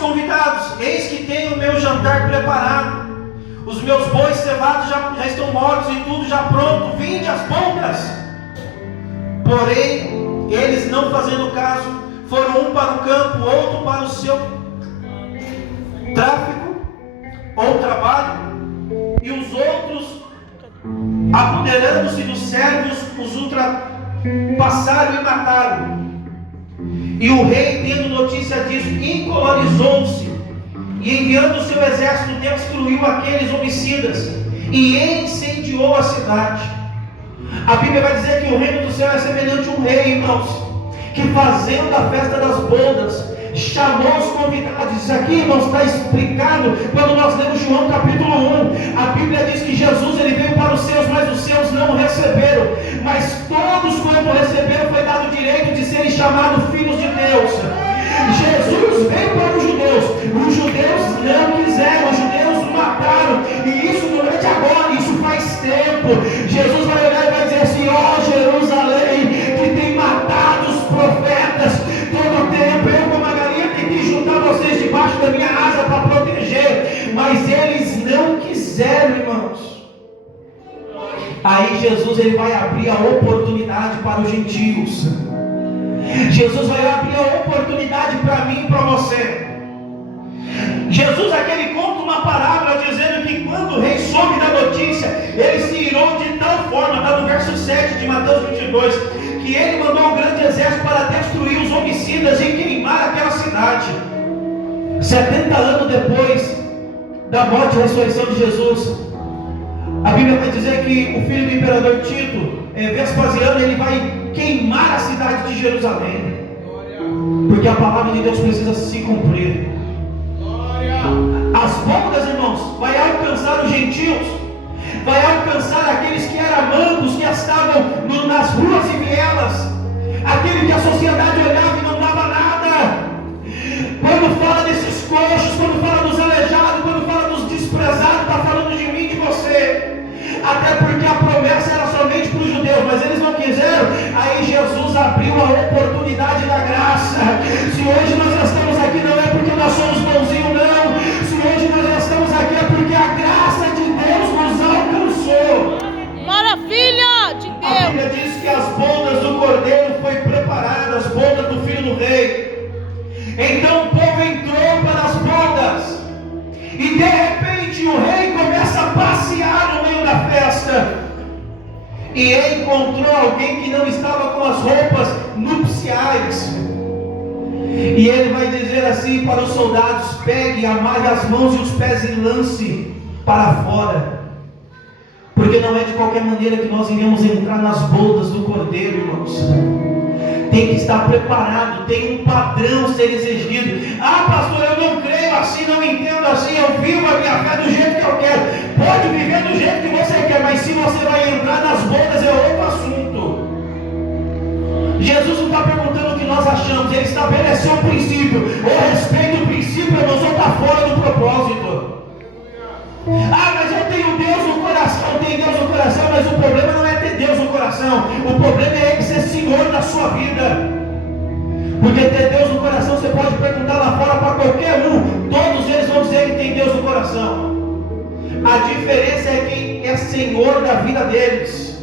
Convidados, eis que tenho o meu jantar preparado, os meus bois cevados já estão mortos e tudo já pronto, vinde às pontas. Porém, eles não fazendo caso, foram um para o campo, outro para o seu tráfico ou trabalho, e os outros, apoderando-se dos servos, os ultrapassaram e mataram. E o rei, tendo notícia disso, encolarizou-se e, enviando o seu exército, destruiu aqueles homicidas e incendiou a cidade. A Bíblia vai dizer que o reino do céu é semelhante a um rei, irmãos, que fazendo a festa das bodas, chamou os convidados. Isso aqui, irmãos, está explicado quando nós lemos João capítulo 1. A Bíblia diz que Jesus ele veio para os seus, mas os seus não o receberam. Mas todos quanto receberam foi dado o direito de serem chamados filhos de Deus. Jesus veio para os judeus não quiseram, os judeus o mataram, e isso não é de agora, isso faz tempo. Jesus vai olhar e vai dizer assim: ó Jerusalém, que tem matado os profetas todo o tempo, eu como a galinha tentei juntar vocês debaixo da minha asa para proteger, mas eles não quiseram, irmãos. Aí Jesus ele vai abrir a oportunidade para os gentios. Jesus vai abrir a oportunidade para mim e para você. Jesus aqui ele conta uma parábola dizendo que quando o rei soube da notícia, ele se irou de tal forma, está no verso 7 de Mateus 22, que ele mandou um grande exército para destruir os homicidas e queimar aquela cidade. 70 anos depois da morte e ressurreição de Jesus, a Bíblia vai dizer que o filho do imperador Tito, Vespasiano, ele vai queimar a cidade de Jerusalém, porque a palavra de Deus precisa se cumprir. As bodas, irmãos, vai alcançar os gentios, vai alcançar aqueles que eram mancos, que estavam nas ruas e vielas, aquele que a sociedade olhava e não dava nada. Quando fala desses coxos, quando fala dos aleijados, quando fala dos desprezados, está falando de mim e de você. Até porque a promessa era somente para os judeus, mas eles não quiseram. Aí Jesus abriu a oportunidade da graça. Se hoje nós estamos aqui, não é porque nós somos bonzinhos, não. Se hoje nós estamos aqui, é porque a graça de Deus nos alcançou. Maravilha de Deus. A Bíblia diz que as bodas do Cordeiro foi preparada, as bodas do Filho do Rei. Então o povo entrou para as bodas, e de repente o rei começa a passear no meio da festa, e encontrou alguém que não estava com as roupas nupciais, e ele vai dizer assim para os soldados: pegue, amarre as mãos e os pés e lance para fora, porque não é de qualquer maneira que nós iremos entrar nas bodas do Cordeiro, irmãos. Tem que estar preparado, tem um padrão a ser exigido. Ah, pastor, eu não creio assim, não entendo assim, eu vivo a minha fé do jeito que eu quero. Pode viver do jeito que você quer, mas se você vai entrar nas bodas é outro assunto. Jesus não está perguntando o que nós achamos, ele estabeleceu um princípio. Eu respeito o princípio, eu não sou estar fora do propósito. Ah, mas eu tenho Deus no coração, eu tenho Deus no coração, mas o problema não é ter Deus no coração, o problema é Ele ser Senhor da sua vida. Porque ter Deus no coração, você pode perguntar lá fora para qualquer um, todos eles vão dizer que tem Deus no coração. A diferença é quem é Senhor da vida deles.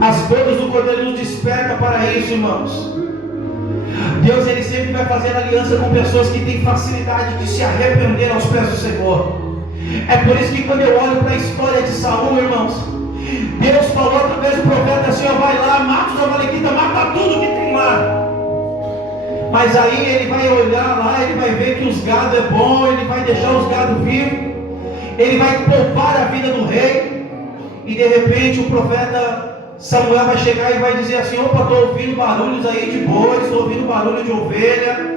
As bodas do Cordeiro nos despertam para isso, irmãos. Deus ele sempre vai fazer aliança com pessoas que têm facilidade de se arrepender aos pés do Senhor. É por isso que quando eu olho para a história de Saul, irmãos, Deus falou através do profeta assim: ó, vai lá, mata os amalequitas, mata tudo que tem lá. Mas aí ele vai olhar lá, ele vai ver que os gado é bom, ele vai deixar os gado vivos, ele vai poupar a vida do rei. E de repente o profeta Samuel vai chegar e vai dizer assim: opa, estou ouvindo barulhos aí de bois, estou ouvindo barulho de ovelha.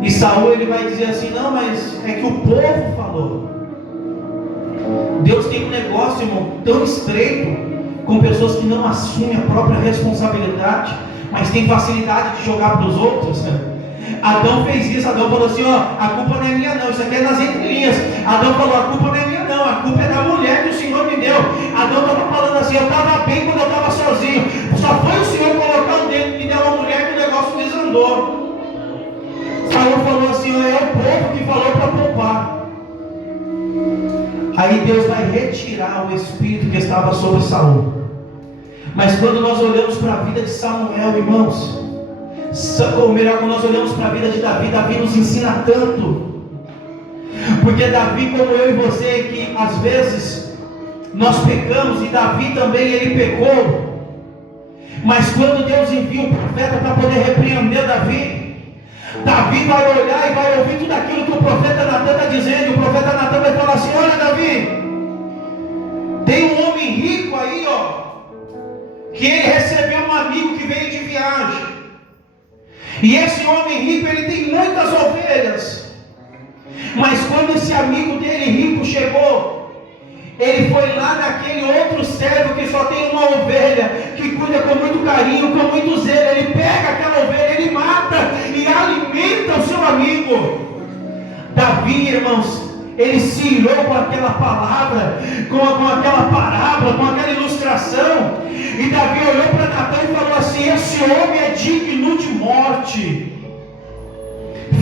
E Saul ele vai dizer assim: não, mas é que o povo falou. Deus tem um negócio, irmão, tão estreito com pessoas que não assumem a própria responsabilidade, mas tem facilidade de jogar para os outros, né? Adão fez isso. Adão falou assim: ó, a culpa não é minha não, isso aqui é nas entrelinhas. Adão falou: a culpa não é minha não, a culpa é da mulher que o Senhor me deu. Adão estava falando assim: eu estava bem quando eu estava sozinho, só foi o Senhor colocar o dedo e me deu uma mulher que o negócio desandou. Saul falou assim: é o povo que falou para poupar. Aí Deus vai retirar o espírito que estava sobre Saul. Mas quando nós olhamos para a vida de Samuel, irmãos, ou melhor, quando nós olhamos para a vida de Davi, Davi nos ensina tanto. Porque Davi, como eu e você, que às vezes nós pecamos, e Davi também, ele pecou. Mas quando Deus envia um profeta para poder repreender Davi, Davi vai olhar e vai ouvir tudo aquilo que o profeta Natan está dizendo. O profeta Natan vai falar assim: olha, Davi, tem um homem rico aí, que ele recebeu um amigo que veio de viagem, e esse homem rico, ele tem muitas ovelhas. Mas quando esse amigo dele rico chegou, ele foi lá naquele outro servo que só tem uma ovelha, que cuida com muito carinho, com muito zelo. Ele pega aquela ovelha, ele mata e alimenta o seu amigo. Davi, irmãos, ele se irou com aquela palavra, com aquela parábola, com aquela ilustração. E Davi olhou para Natan e falou assim: esse homem é digno de morte.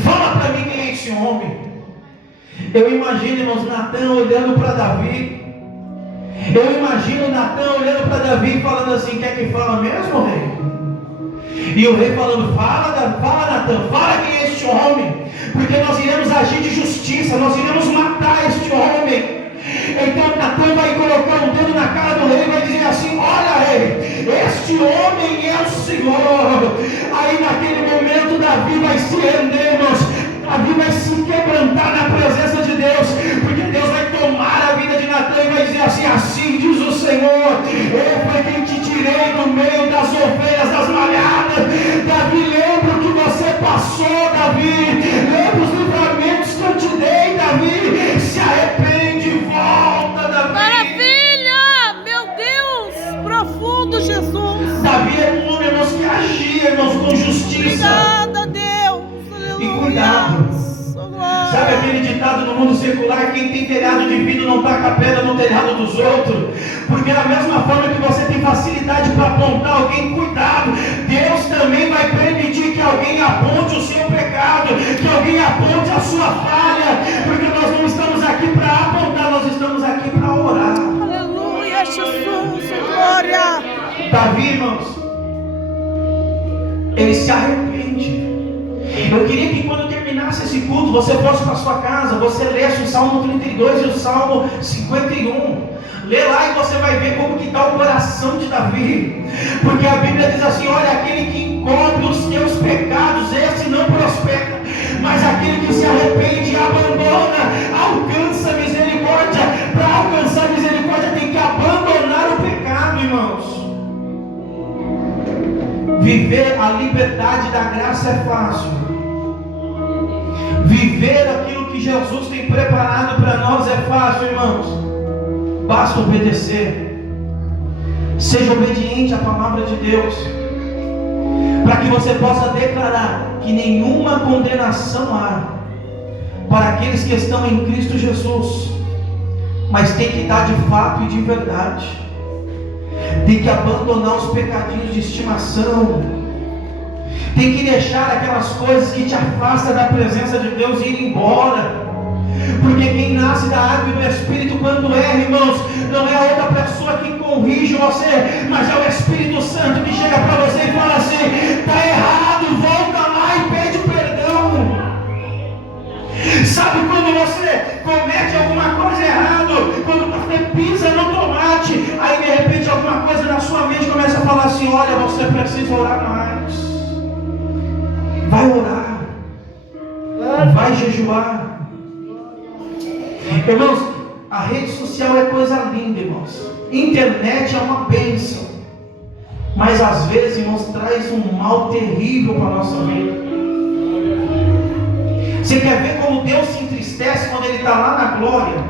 Fala para mim quem é esse homem. Eu imagino, irmãos, Natan olhando para Davi. Eu imagino Natan olhando para Davi e falando assim: quer que fala mesmo, rei? E o rei falando: fala Natan, fala quem é este homem, porque nós iremos agir de justiça, nós iremos matar este homem. Então Natan vai colocar um dedo na cara do rei e vai dizer assim: olha, rei, este homem é o Senhor. Aí naquele momento Davi vai se render, irmãos. Davi vai se quebrantar na presença de Deus, porque Deus vai tomar a vida de Natan e vai dizer assim: assim diz o Senhor, eu foi quem te tirei do meio das ovelhas, das malhadas. Davi, lembra o que você passou, Davi, lembra os livramentos que eu te dei, Davi, se arrepende, volta, Davi. Maravilha, meu Deus, profundo, Jesus. Davi é um homem, irmãos, que agia, irmãos, com justiça. Obrigada, Deus. E cuidado. Sabe aquele ditado no mundo secular: quem tem telhado de vidro não taca a pedra no telhado dos outros? Porque da mesma forma que você tem facilidade para apontar alguém, cuidado, Deus também vai permitir que alguém aponte o seu pecado, que alguém aponte a sua falha, porque nós não estamos aqui para apontar, nós estamos aqui para orar. Aleluia, Jesus, glória. Davi, irmãos, ele se arrepende. Eu queria que quando terminasse esse culto, você fosse para sua casa, você lesse o Salmo 32 e o Salmo 51. Lê lá e você vai ver como que está o coração de Davi. Porque a Bíblia diz assim: olha, aquele que encobre os teus pecados, esse não prospera. Mas aquele que se arrepende e abandona, alcança misericórdia. Para alcançar misericórdia tem que abandonar o pecado, irmãos. Viver a liberdade da graça é fácil. Viver aquilo que Jesus tem preparado para nós é fácil, irmãos. Basta obedecer. Seja obediente à palavra de Deus, para que você possa declarar que nenhuma condenação há para aqueles que estão em Cristo Jesus. Mas tem que dar de fato e de verdade. Tem que abandonar os pecadinhos de estimação. Tem que deixar aquelas coisas que te afastam da presença de Deus e ir embora. Porque quem nasce da água e do Espírito, quando erra, irmãos, não é a outra pessoa que corrige você, mas é o Espírito Santo que chega para você e fala assim: está errado, volta lá e pede perdão. Sabe quando você comete alguma coisa errada, quando você pisa no tomate, aí de repente alguma coisa na sua mente começa a falar assim: olha, você precisa orar mais. Vai orar, vai jejuar. Irmãos, a rede social é coisa linda, irmãos. Internet é uma bênção, mas às vezes, irmãos, traz um mal terrível para a nossa vida. Você quer ver como Deus se entristece quando Ele está lá na glória?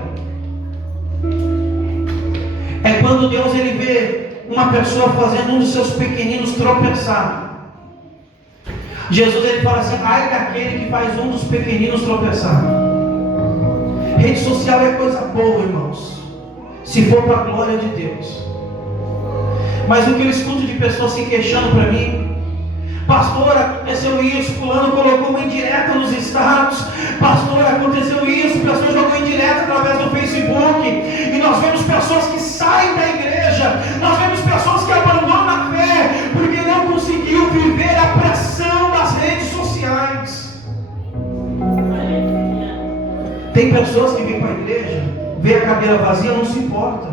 É quando Deus ele vê uma pessoa fazendo um dos seus pequeninos tropeçar. Jesus ele fala assim: ai daquele que faz um dos pequeninos tropeçar. Rede social é coisa boa, irmãos, se for para a glória de Deus. Mas o que eu escuto de pessoas se queixando para mim: Pastor, aconteceu isso, fulano colocou uma indireta nos status. Pastor, aconteceu isso, pessoa jogou indireta através do Facebook. E nós vemos pessoas que saem da igreja, nós vemos pessoas que abandonam a fé, porque não conseguiu viver a pressão das redes sociais. Tem pessoas que vêm para a igreja, vê a cadeira vazia, não se importa.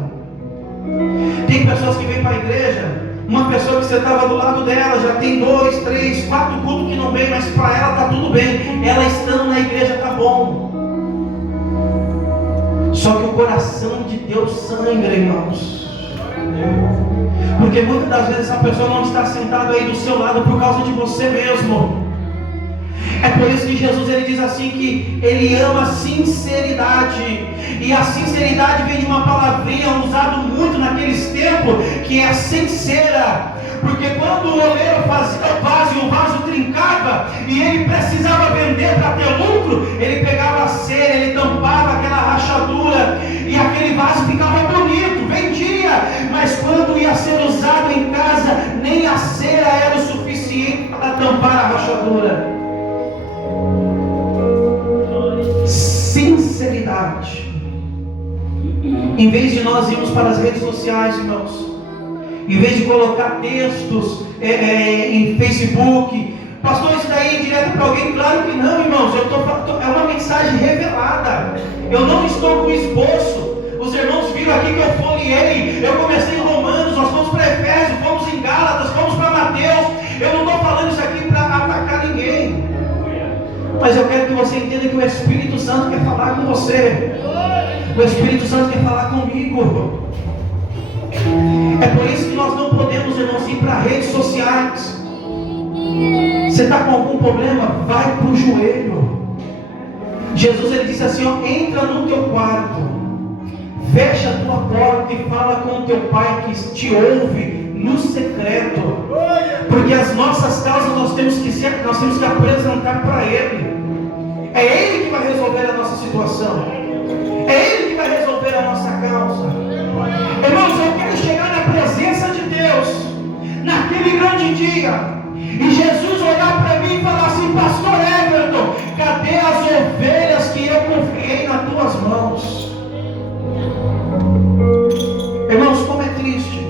Tem pessoas que vêm para a igreja, uma pessoa que você estava do lado dela, já tem 2, 3, 4 cultos que não vem, mas para ela está tudo bem. Ela estando na igreja está bom. Só que o coração de Deus sangra, irmãos. Porque muitas das vezes essa pessoa não está sentada aí do seu lado por causa de você mesmo. É por isso que Jesus ele diz assim que ele ama sinceridade. E a sinceridade vem de uma palavrinha usada muito naqueles tempos, que é sincera. Porque quando o oleiro fazia o vaso e o vaso trincava, e ele precisava vender para ter lucro, ele pegava a cera, ele tampava aquela rachadura, e aquele vaso ficava bonito, vendia. Mas quando ia ser usado em casa, nem a cera era o suficiente para tampar a rachadura. Sinceridade. Em vez de nós irmos para as redes sociais, irmãos, em vez de colocar textos em Facebook, pastor, isso daí é direto para alguém? Claro que não, irmãos. É uma mensagem revelada. Eu não estou com esboço. Os irmãos viram aqui que eu folheei. Eu comecei em Romanos, nós fomos para Efésios, fomos em Gálatas, fomos para Mateus. Eu não estou falando isso aqui para atacar ninguém, mas eu quero que você entenda que o Espírito Santo quer falar com você. O Espírito Santo quer falar comigo. É por isso que nós não podemos, irmãos, ir para redes sociais. Você está com algum problema? Vai para o joelho. Jesus ele disse assim, ó, entra no teu quarto, fecha a tua porta e fala com o teu pai que te ouve no secreto. Porque as nossas causas nós temos que apresentar para Ele. É Ele que vai resolver a nossa situação. É Ele que vai resolver a nossa causa. Irmãos, eu quero chegar na presença de Deus naquele grande dia e Jesus olhar para mim e falar assim, pastor Everton, cadê as ovelhas que eu confiei nas tuas mãos? Irmãos, como é triste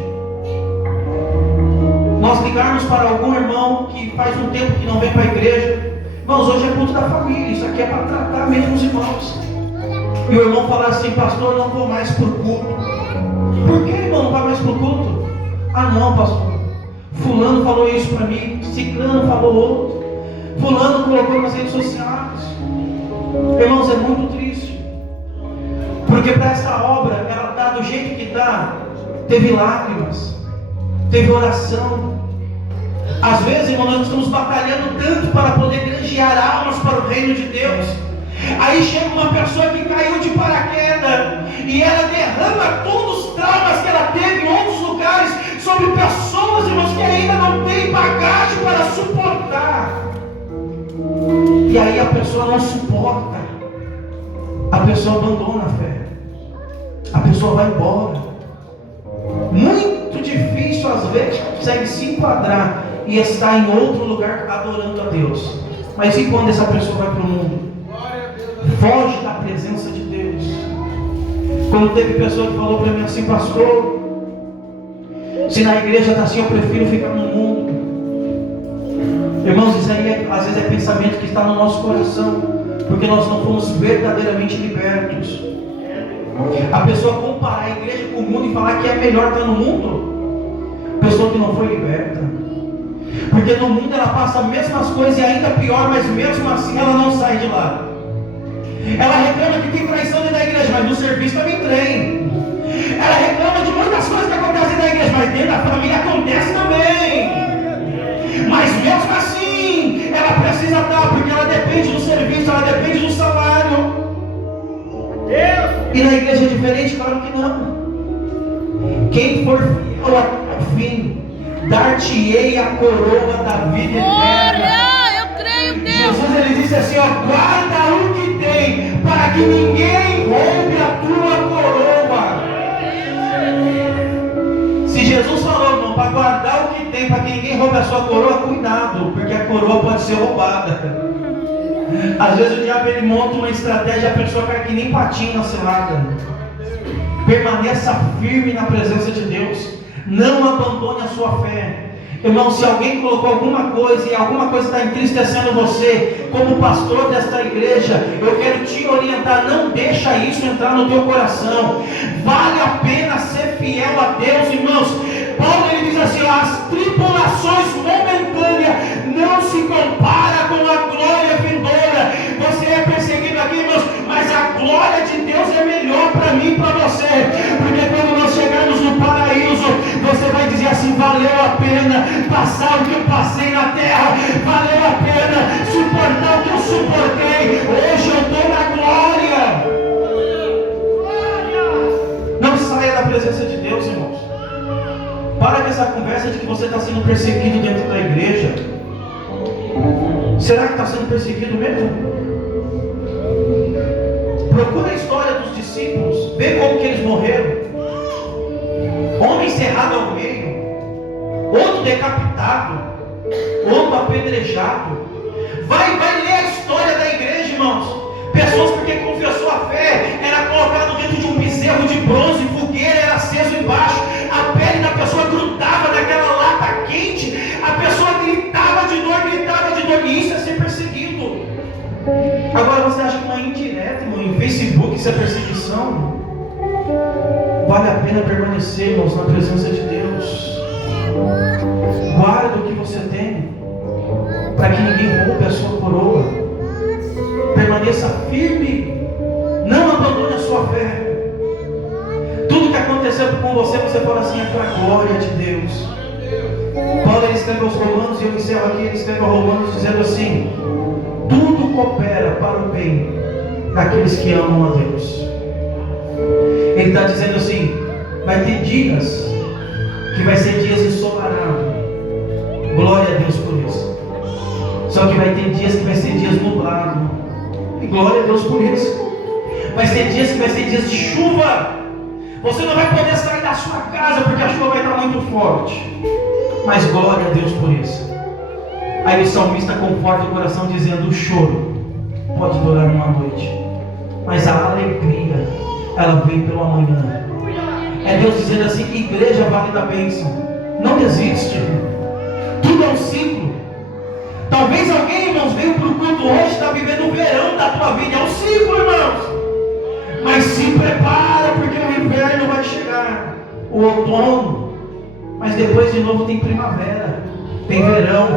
nós ligarmos para algum irmão que faz um tempo que não vem para a igreja. Irmãos, hoje é culto da família, isso aqui é para tratar mesmo os irmãos. E o irmão falar assim, pastor, não vou mais por culto. Por que, irmão, não vai mais por culto? Ah não, pastor, fulano falou isso para mim, ciclano falou outro, fulano colocou nas redes sociais. Irmãos, é muito triste, porque para essa obra, ela está do jeito que está. Teve lágrimas, teve oração. Às vezes, irmão, nós estamos batalhando tanto para poder granjear almas para o reino de Deus. Aí chega uma pessoa que caiu de paraquedas e ela derrama todos os traumas que ela teve em outros lugares sobre pessoas, irmãos, que ainda não têm bagagem para suportar. E aí a pessoa não suporta, a pessoa abandona a fé, a pessoa vai embora. Muito difícil às vezes consegue se enquadrar e estar em outro lugar adorando a Deus. Mas e quando essa pessoa vai para o mundo? Foge da presença de Deus. Quando teve pessoa que falou para mim assim, pastor, se na igreja está assim, eu prefiro ficar no mundo. Irmãos, isso aí às vezes é pensamento que está no nosso coração, porque nós não fomos verdadeiramente libertos. A pessoa comparar a igreja com o mundo e falar que é melhor estar no mundo, pessoa que não foi liberta. Porque no mundo ela passa as mesmas coisas e ainda pior, mas mesmo assim ela não sai de lá. Ela reclama que tem traição dentro da igreja, mas no serviço também tem. Ela reclama de muitas coisas que acontecem na igreja, mas dentro da família acontece também. Mas mesmo assim, ela precisa estar, porque ela depende do serviço, ela depende do salário. E na igreja é diferente? Claro que não. Quem for fiel até o fim, dar-te-ei a coroa da vida eterna. Eu creio, Deus. Jesus ele disse assim, ó, guarda o que tem, para que ninguém roube a tua coroa. Se Jesus falou, irmão, para guardar o que tem, também, para que ninguém roube a sua coroa, cuidado, porque a coroa pode ser roubada. Às vezes o diabo ele monta uma estratégia, a pessoa cai que nem patinho na cilada. Permaneça firme na presença de Deus. Não abandone a sua fé. Irmão, se alguém colocou alguma coisa e alguma coisa está entristecendo você, como pastor desta igreja, eu quero te orientar, não deixa isso entrar no teu coração. Vale a pena ser fiel a Deus, irmãos. Paulo ele diz assim: as tribulações momentâneas não se compara com a glória vindoura. Você é perseguido aqui, irmãos, mas a glória de Deus é melhor para mim e para você, porque quando nós chegarmos no paraíso, você vai dizer assim: valeu a pena passar o que eu passei na terra, valeu a pena suportar o que eu suportei, hoje eu estou na glória. Não saia da presença de Deus, irmãos. Para com essa conversa de que você está sendo perseguido dentro da igreja. Será que está sendo perseguido mesmo? Procura a história dos discípulos, vê como que eles morreram. Homem cerrado ao meio, outro decapitado, outro apedrejado. Vai ler a história da igreja, irmãos. Pessoas porque confessou a fé, era colocado dentro de um bezerro de bronze, fogueira era aceso embaixo, a pele da pessoa grudava naquela lata quente, a pessoa gritava de dor, e isso é ser perseguido. Agora você acha que uma indireta, irmão, em Facebook, isso é perseguição? Vale a pena permanecer, irmãos, na presença de Deus. Guarda o que você tem, para que ninguém roube a sua coroa. Permaneça firme, não abandone a sua fé. Tudo que aconteceu com você, você fala assim: é para a glória de Deus. Paulo ele escreve aos Romanos, e eu encerro aqui, ele escreve aos Romanos dizendo assim: tudo coopera para o bem daqueles que amam a Deus. Ele está dizendo assim: vai ter dias que vai ser dias ensolarados, glória a Deus por isso. Só que vai ter dias que vai ser dias nublados, e glória a Deus por isso. Vai ser dias que vai ser dias de chuva. Você não vai poder sair da sua casa porque a chuva vai estar muito forte, mas glória a Deus por isso. Aí o salmista conforta o coração dizendo: o choro pode durar uma noite, mas a alegria, ela vem pelo amanhã. É Deus dizendo assim: igreja vale da bênção, não desiste, tudo é um ciclo. Talvez alguém, irmãos, veio para o culto hoje, está vivendo o verão da tua vida, é um ciclo, irmãos. Mas se prepara, porque o inverno vai chegar, o outono, mas depois de novo tem primavera, tem verão.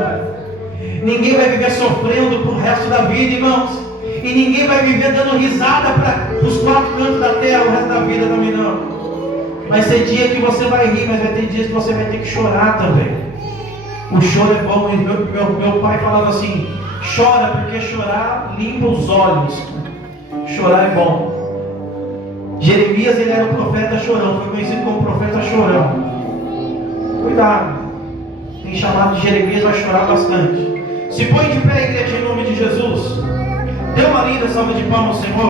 Ninguém vai viver sofrendo para o resto da vida, irmãos. E ninguém vai viver dando risada para os quatro cantos da terra o resto da vida também não. Vai ser dia que você vai rir, mas vai ter dias que você vai ter que chorar também. O choro é bom. Meu pai falava assim: chora, porque chorar limpa os olhos. Chorar é bom. Jeremias ele era o profeta chorão, foi conhecido como profeta chorão. Cuidado, tem chamado de Jeremias, vai chorar bastante. Se põe de pé, igreja, em nome de Jesus. Dê uma linda salva de palmas ao Senhor.